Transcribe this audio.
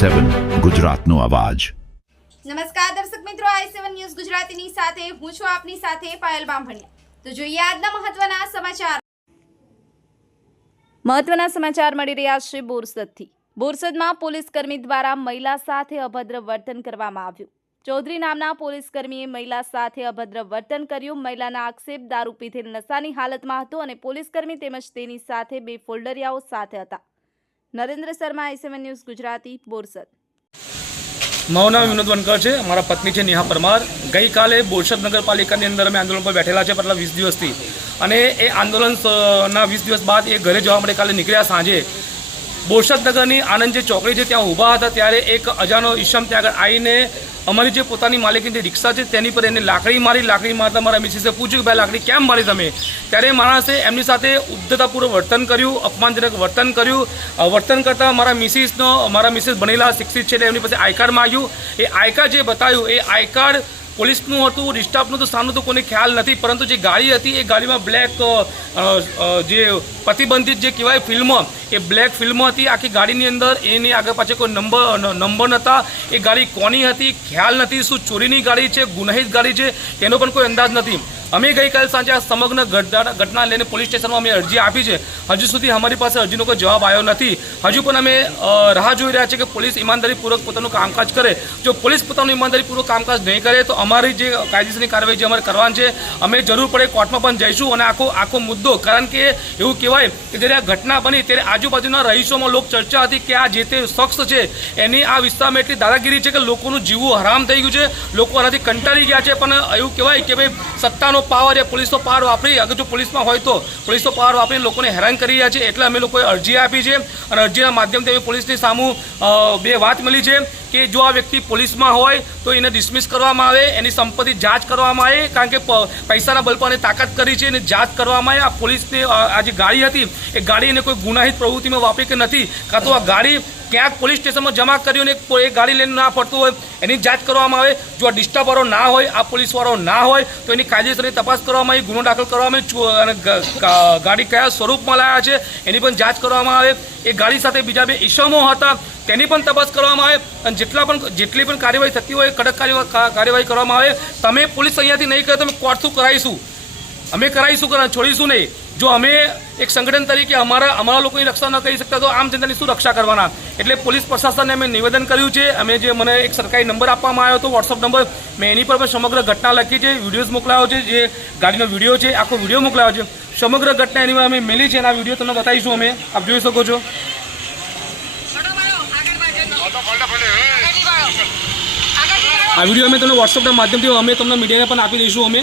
સેવન ગુજરાતનો અવાજ. નમસ્કાર દર્શક મિત્રો, આઈ સેવન ન્યૂઝ ગુજરાતીની સાથે હું છું આપની સાથે પાયલ બામભણિયા. તો જોઈએ આજના મહત્વના સમાચાર. મહત્વના સમાચાર મળી રહ્યા છે બોરસદથી. બોરસદમાં પોલીસ કર્મી દ્વારા મહિલા સાથે અભદ્ર વર્તન કરવામાં આવ્યું. ચૌધરી નામના પોલીસ કર્મીએ મહિલા સાથે અભદ્ર વર્તન કર્યું. મહિલાના આક્ષેપ દારૂ પીધેલ નશાની હાલતમાં હતો અને પોલીસ કર્મી તેમજ તેની સાથે બે ફોલ્ડરિયાઓ સાથે હતા. Narendra Sharma I seven news Gujarati, Borsad. મારું નામ વિનોદ વનકર છે. મારા પત્ની છે નેહા પરમાર. ગઈકાલે બોરસદ નગરપાલિકાની અંદર અમે આંદોલન પર બેઠેલા છે પહેલાં વીસ દિવસથી. અને એ આંદોલન વીસ દિવસ બાદ એ ઘરે જવા માટે કાલે નીકળ્યા સાંજે. બોરસદ નગરની આનંદ જે ચોકડી છે, ત્યાં ઊભા હતા, ત્યારે એક અજાનો ઈશમ ત્યાં આગળ આવીને અમારી જે પોતાની માલિકની જે રિક્ષા છે, તેની પર એને લાકડી મારી, લાકડી મારતા મારા મિસિસે પૂછ્યું કે ભાઈ, લાકડી કેમ મારી તમે? ત્યારે માણસે એમની સાથે ઉદ્ધતાપૂર્વક વર્તન કર્યું, અપમાનજનક વર્તન કર્યું. વર્તન કરતાં મારા મિસિસનો, મારા મિસિસ બનેલા શિક્ષિત છે એમની પાસે I card માગ્યું. A I card જે બતાવ્યું, એ આઈ કાર્ડ પોલીસનું હતું, રિસ્ટાફનું તો સામનું તો કોઈને ખ્યાલ નથી, પરંતુ જે ગાડી હતી એ ગાડીમાં બ્લેક જે પ્રતિબંધિત જે કહેવાય ફિલ્મ, એ બ્લેક ફિલ્મ હતી. આખી ગાડીની અંદર એની આગળ પાછળ કોઈ નંબર નંબર નહોતા. એ ગાડી કોની હતી? ખ્યાલ નથી. શું ચોરીની ગાડી છે? ગુનાહિત ગાડી છે? તેનો પણ કોઈ અંદાજ નથી. અમે ગઈકાલ સાંજે આ સમગ્ર ઘટના લઈને પોલીસ સ્ટેશનમાં અમે અરજી આપી છે. હજુ સુધી અમારી પાસે અરજીનો કોઈ જવાબ આવ્યો નથી. હજુ પણ અમે રાહ જોઈ રહ્યા છીએ કે પોલીસ ઈમાનદારીપૂર્વક પોતાનું કામકાજ કરે. જો પોલીસ પોતાનું ઈમાનદારીપૂર્વક કામકાજ નહીં કરે તો અમારી જે કાયદેસરની કાર્યવાહી જે અમારે કરવાની છે, અમે જરૂર પડે કોર્ટમાં પણ જઈશું અને આખો આખો મુદ્દો, કારણ કે એવું કહેવાય કે જ્યારે આ ઘટના બની ત્યારે આજુબાજુના રહીશોમાં લોક ચર્ચા હતી કે આ જે તે શખ્સ છે, એની આ વિસ્તારમાં એટલી દાદાગીરી છે કે લોકોનું જીવવું હરામ થઈ ગયું છે. લોકો આનાથી કંટાળી ગયા છે, પણ એવું કહેવાય કે ભાઈ સત્તાનો પાવર એ પોલીસનો પાવર વાપરી, અગર જો પોલીસમાં હોય તો પોલીસનો પાવર વાપરીને લોકોને હેરાન કરી રહ્યા છે. એટલે અમે લોકોએ અરજી આપી છે અને અરજીના માધ્યમથી પોલીસની સામું બે વાત મળી છે કે જો આ વ્યક્તિ પોલીસમાં હોય તો એને ડિસમિસ કરવામાં આવે, એની સંપત્તિ જાંચ કરવામાં આવે, કારણ કે પૈસાના બલ પર તાકાત કરી છે એને જાંચ કરવામાં આવે. આ પોલીસની આ જે ગાડી હતી, એ ગાડી એને કોઈ ગુનાહિત પ્રવૃત્તિમાં વાપરી કે નથી, કાં તો આ ગાડી ક્યાંક પોલીસ સ્ટેશનમાં જમા કર્યું અને એ ગાડી લઈને ના પડતું હોય, એની જાંચ કરવામાં આવે. જો આ ડિસ્ટર્બરો ના હોય, આ પોલીસવાળો ના હોય, તો એની કાયદેસરની તપાસ કરવામાં આવે, ગુનો દાખલ કરવામાં આવે અને ગાડી કયા સ્વરૂપમાં લાયા છે, એની પણ જાંચ કરવામાં આવે. એ ગાડી સાથે બીજા બે ઈસમો હતા, તેની પણ તપાસ કરવામાં આવે, અને જેટલા પણ જેટલી પણ કાર્યવાહી થતી હોય કડક કાર્યવાહી કરવામાં આવે. તમે પોલીસ અહીંયાથી નહીં કરે તમે અમે કોર્ટ થ્રુ કરાવીશું. અમે કરાવીશું કરા છોડીશું નહીં. જો અમે એક સંગઠન તરીકે અમારા અમારા લોકોની રક્ષા ન કરી શકતા તો આમ જનતાની શું રક્ષા કરવાના? એટલે પોલીસ પ્રશાસનને અમે નિવેદન કર્યું છે. અમે જે મને એક સરકારી નંબર આપવામાં આવ્યો હતો વોટ્સઅપ નંબર મેં એની પર પણ સમગ્ર ઘટના લખી છે વિડીયોઝ મોકલાયો છે જે ગાડીનો વીડિયો છે આખો વીડિયો મોકલાયો છે. સમગ્ર ઘટના એની અમે મેલી છે અને આ વીડિયો તમને બતાવીશું અમે. આપ જોઈ શકો છો. આ વીડિયો અમે તમને વોટ્સઅપના માધ્યમથી અમે તમને મીડિયાને પણ આપી દઈશું અમે.